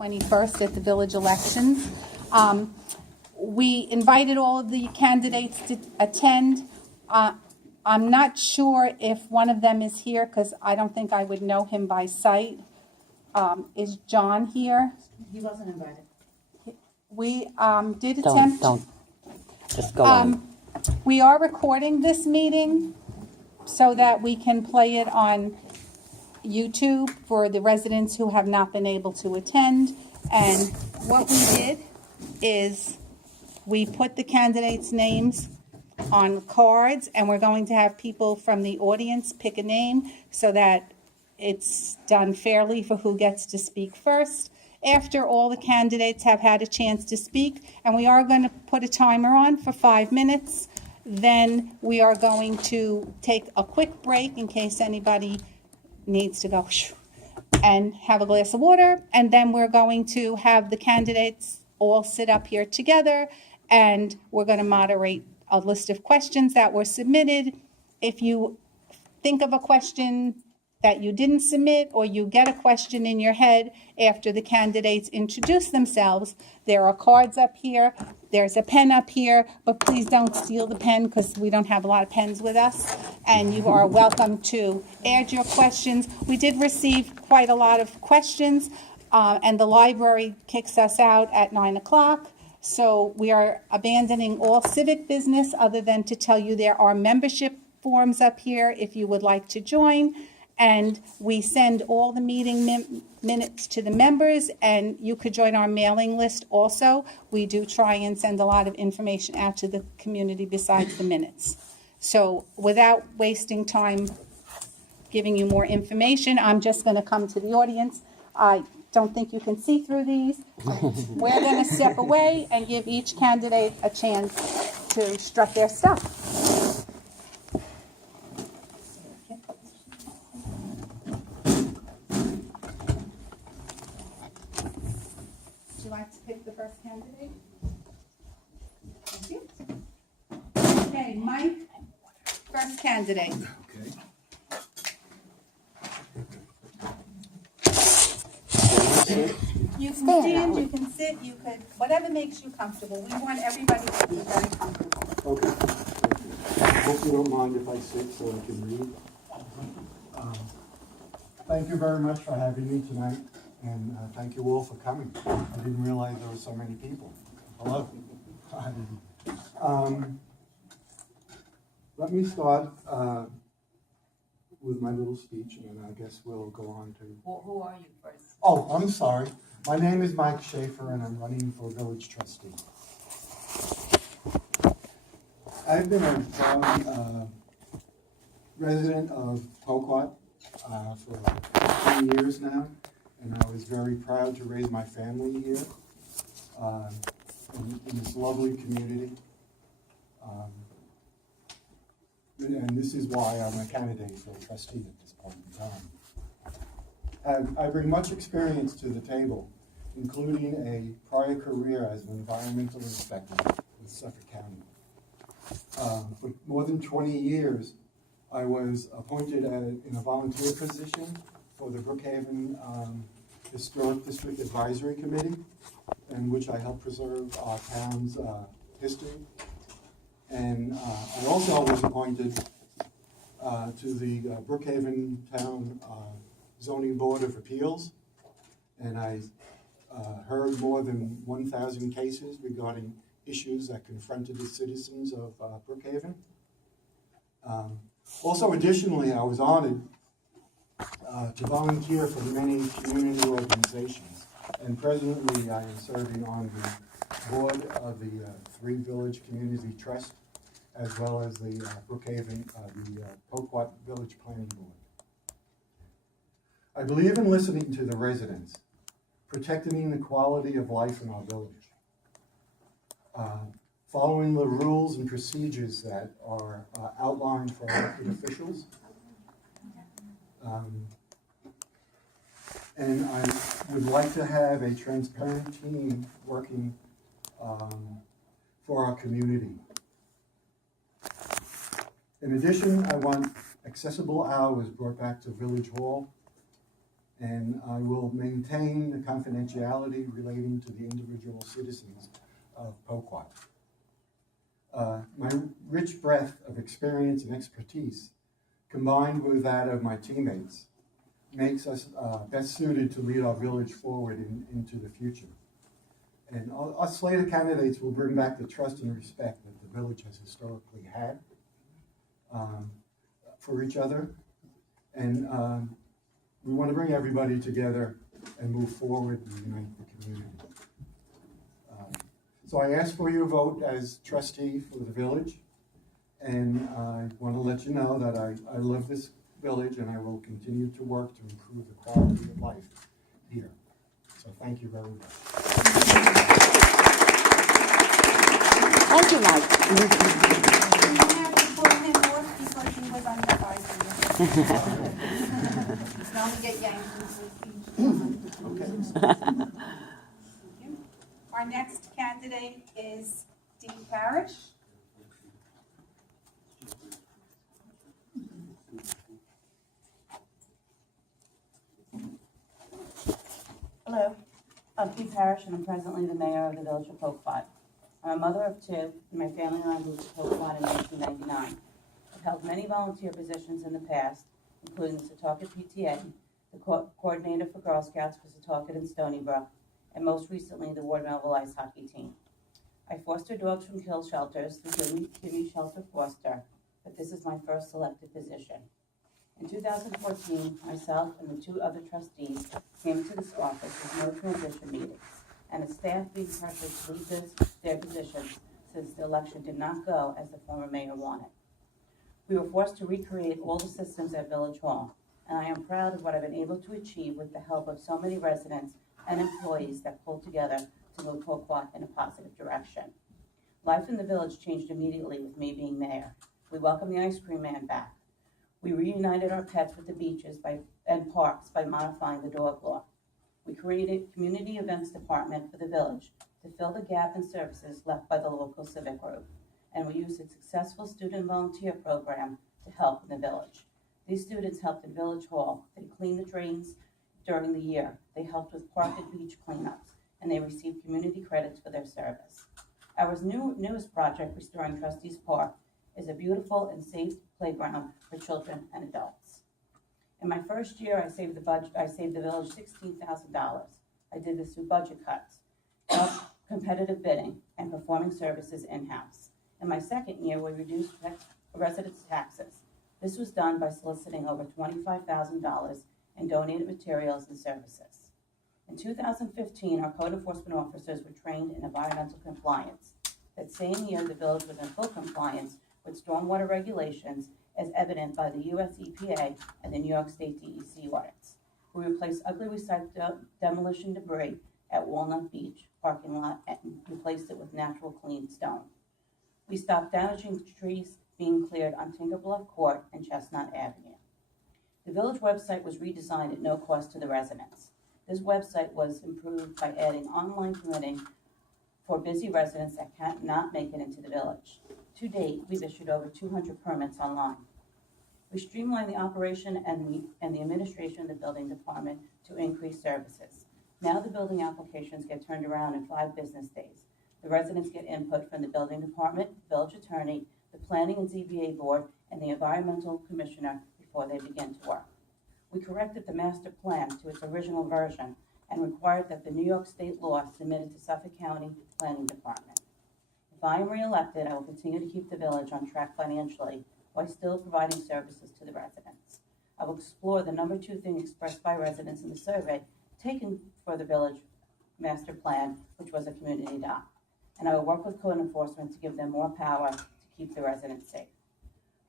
21st at the village elections. We invited all of the candidates to attend. I'm not sure if one of them is here because I don't think I would know him by sight. Is John here? He wasn't invited. We did attempt. Don't. Just go on. We are recording this meeting so that we can play it on YouTube for the residents who have not been able to attend. And what we did is we put the candidates' names on cards, and we're going to have people from the audience pick a name so that it's done fairly for who gets to speak first. After all the candidates have had a chance to speak, and we are going to put a timer on for 5 minutes, then we are going to take a quick break in case anybody needs to go and have a glass of water, and then we're going to have the candidates all sit up here together, and we're going to moderate a list of questions that were submitted. If you think of a question that you didn't submit, or you get a question in your head after the candidates introduce themselves, there are cards up here, there's a pen up here, but please don't steal the pen because we don't have a lot of pens with us, and you are welcome to add your questions. We did receive quite a lot of questions, and the library kicks us out at 9 o'clock. So we are abandoning all civic business other than to tell you there are membership forms up here if you would like to join. And we send all the meeting minutes to the members, and you could join our mailing list also. We do try and send a lot of information out to the community besides the minutes. So without wasting time giving you more information, I'm just going to come to the audience. I don't think you can see through these. We're going to step away and give each candidate a chance to strut their stuff. Would you like to pick the first candidate? Thank you. Okay, Mike, first candidate. Okay. You can stand, you can sit, you could, whatever makes you comfortable. We want everybody to be very comfortable. Okay. Hope you don't mind if I sit so I can read. Thank you very much for having me tonight, and thank you all for coming. I didn't realize there were so many people. Hello. Let me start with my little speech, and then I guess we'll go on to... Well, who are you first? Oh, I'm sorry. My name is Mike Schaefer, and I'm running for village trustee. I've been a proud resident of Poquott for 20 years now, and I was very proud to raise my family here in this lovely community. And this is why I'm a candidate for trustee at this point in time. I bring much experience to the table, including a prior career as an environmental inspector with Suffolk County. For more than 20 years, I was appointed in a volunteer position for the Brookhaven Historic District Advisory Committee, in which I helped preserve our town's history. And I also was appointed to the Brookhaven Town Zoning Board of Appeals, and I heard more than 1,000 cases regarding issues that confronted the citizens of Brookhaven. Also, additionally, I was honored to volunteer for many community organizations, and presently I am serving on the board of the 3 Village Community Trust, as well as the Brookhaven, the Poquott Village Planning Board. I believe in listening to the residents, protecting the quality of life in our village, following the rules and procedures that are outlined for elected officials, and I would like to have a transparent team working for our community. In addition, I want accessible hours brought back to Village Hall, and I will maintain the confidentiality relating to the individual citizens of Poquott. My rich breadth of experience and expertise, combined with that of my teammates, makes us best suited to lead our village forward into the future. And our slate of candidates will bring back the trust and respect that the village has historically had for each other. And we want to bring everybody together and move forward and unite the community. So I ask for your vote as trustee for the village. And I want to let you know that I love this village and I will continue to work to improve the quality of life here. So thank you very much. Thank you, Mike. We have to pull him off because he was under 5 years. Now we get yanked. Our next candidate is Dean Parrish. Hello, I'm Dee Parrish, and I'm presently the mayor of the village of Poquott. I'm a mother of 2, and my family and I moved to Poquott in 1999. I've held many volunteer positions in the past, including the Setauket PTA, the coordinator for Girl Scouts for Setauket and Stony Brook, and most recently the Ward Melville Ice Hockey team. I foster dogs from kill shelters through Gimme Shelter Foster, but this is my first selected position. In 2014, myself and the 2 other trustees came to this office with no transition meetings, and the staff being pressured to leave their positions since the election did not go as the former mayor wanted. We were forced to recreate all the systems at Village Hall, and I am proud of what I've been able to achieve with the help of so many residents and employees that pulled together to move Poquott in a positive direction. Life in the village changed immediately with me being mayor. We welcomed the ice cream man back. We reunited our pets with the beaches and parks by modifying the dog law. We created a community events department for the village to fill the gap in services left by the local civic group. And we used a successful student volunteer program to help in the village. These students helped in Village Hall. They cleaned the drains during the year. They helped with park and beach cleanups, and they received community credits for their service. Our newest project, Restoring Trustees Park, is a beautiful and safe playground for children and adults. In my first year, I saved the village $16,000. I did this through budget cuts, competitive bidding, and performing services in-house. In my second year, we reduced residents' taxes. This was done by soliciting over $25,000 in donated materials and services. In 2015, our code enforcement officers were trained in environmental compliance. That same year, the village was in full compliance with stormwater regulations as evident by the US EPA and the New York State DEC audits. We replaced ugly recycled demolition debris at Walnut Beach parking lot and replaced it with natural clean stone. We stopped damaging trees being cleared on Tinkerbluff Court and Chestnut Avenue. The village website was redesigned at no cost to the residents. This website was improved by adding online permitting for busy residents that cannot make it into the village. To date, we've issued over 200 permits online. We streamlined the operation and the administration of the building department to increase services. Now the building applications get turned around in 5 business days. The residents get input from the building department, village attorney, the planning and ZBA board, and the environmental commissioner before they begin to work. We corrected the master plan to its original version and required that the New York State law submitted to Suffolk County Planning Department. If I am reelected, I will continue to keep the village on track financially while still providing services to the residents. I will explore the number 2 thing expressed by residents in the survey taken for the village master plan, which was a community dock. And I will work with code enforcement to give them more power to keep the residents safe.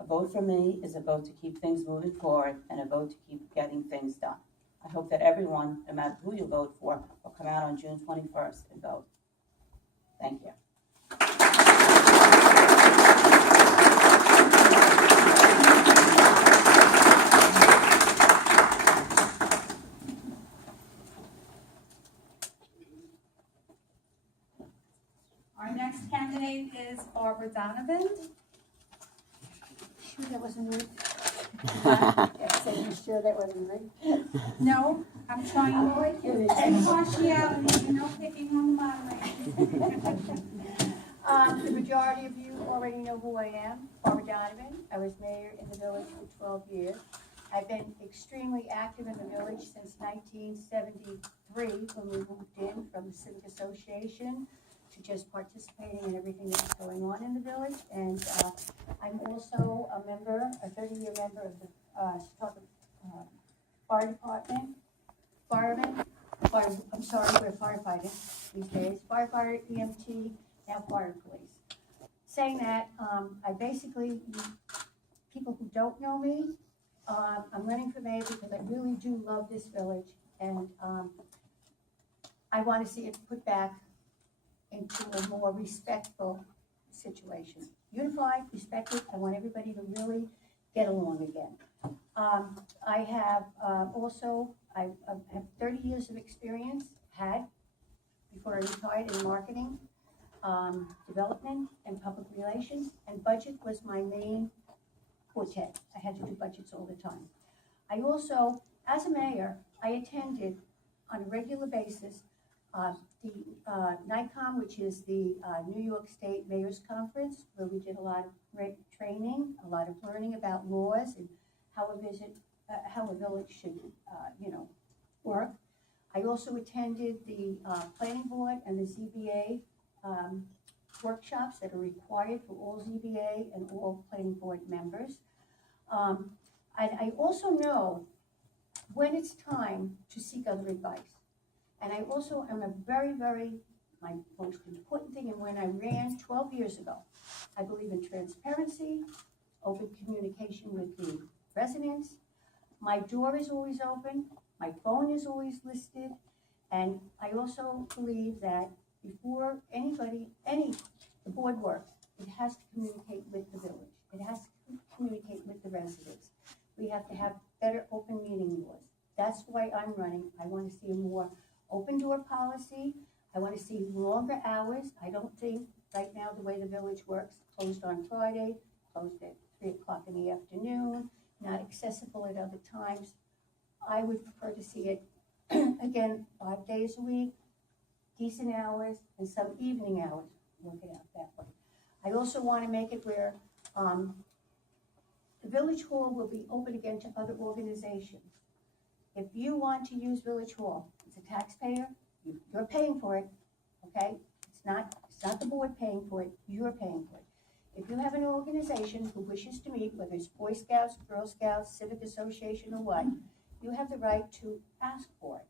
A vote for me is a vote to keep things moving forward and a vote to keep getting things done. I hope that everyone, no matter who you vote for, will come out on June 21st and vote. Thank you. Our next candidate is Barbara Donovan. Sure that wasn't rude. Yes. So you sure that wasn't me? No, I'm trying only kidding. impartiality, you know, picking on the moderator. The majority of you already know who I am, Barbara Donovan. I was mayor in the village for 12 years. I've been extremely active in the village since 1973 when we moved in from the Civic Association to just participating in everything that's going on in the village. And I'm also a member, a 30-year member of the Fire Department, I'm sorry, we're firefighters these days, firefighter, EMT, now fire police. Saying that, I basically, people who don't know me, I'm running for mayor because I really do love this village, and I want to see it put back into a more respectful situation. Unified, respected, I want everybody to really get along again. I have I have 30 years of experience, before I retired, in marketing, development, and public relations, and budget was my main forte. I had to do budgets all the time. I also, as a mayor, I attended on a regular basis the NICOM, which is the New York State Mayor's Conference, where we did a lot of training, a lot of learning about laws and how a village should, work. I also attended the planning board and the ZBA workshops that are required for all ZBA and all planning board members. And I also know when it's time to seek other advice. And I also am my most important thing, and when I ran 12 years ago, I believe in transparency, open communication with the residents. My door is always open, my phone is always listed, and I also believe that before the board works, it has to communicate with the village. It has to communicate with the residents. We have to have better open meeting laws. That's why I'm running. I want to see a more open door policy. I want to see longer hours. I don't think right now the way the village works, closed on Friday, closed at 3 o'clock in the afternoon, not accessible at other times. I would prefer to see it, again, 5 days a week, decent hours, and some evening hours, work it out that way. I also want to make it where the village hall will be open again to other organizations. If you want to use village hall, it's a taxpayer, you're paying for it, okay? It's not the board paying for it, you're paying for it. If you have an organization who wishes to meet, whether it's Boy Scouts, Girl Scouts, Civic Association, or what, you have the right to ask for it.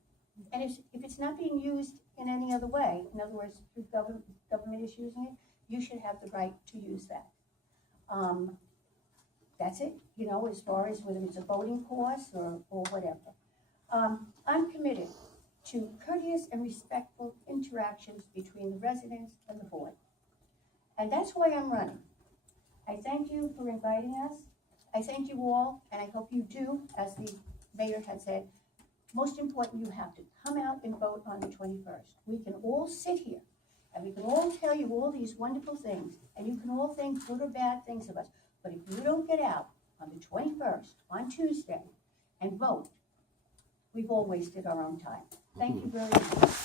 And if it's not being used in any other way, in other words, if government is using it, you should have the right to use that. That's it, as far as whether it's a voting course or whatever. I'm committed to courteous and respectful interactions between the residents and the board. And that's why I'm running. I thank you for inviting us. I thank you all, and I hope you do, as the mayor had said, most important, you have to come out and vote on the 21st. We can all sit here, and we can all tell you all these wonderful things, and you can all think good or bad things of us. But if you don't get out on the 21st, on Tuesday, and vote, we've all wasted our own time. Thank you very much.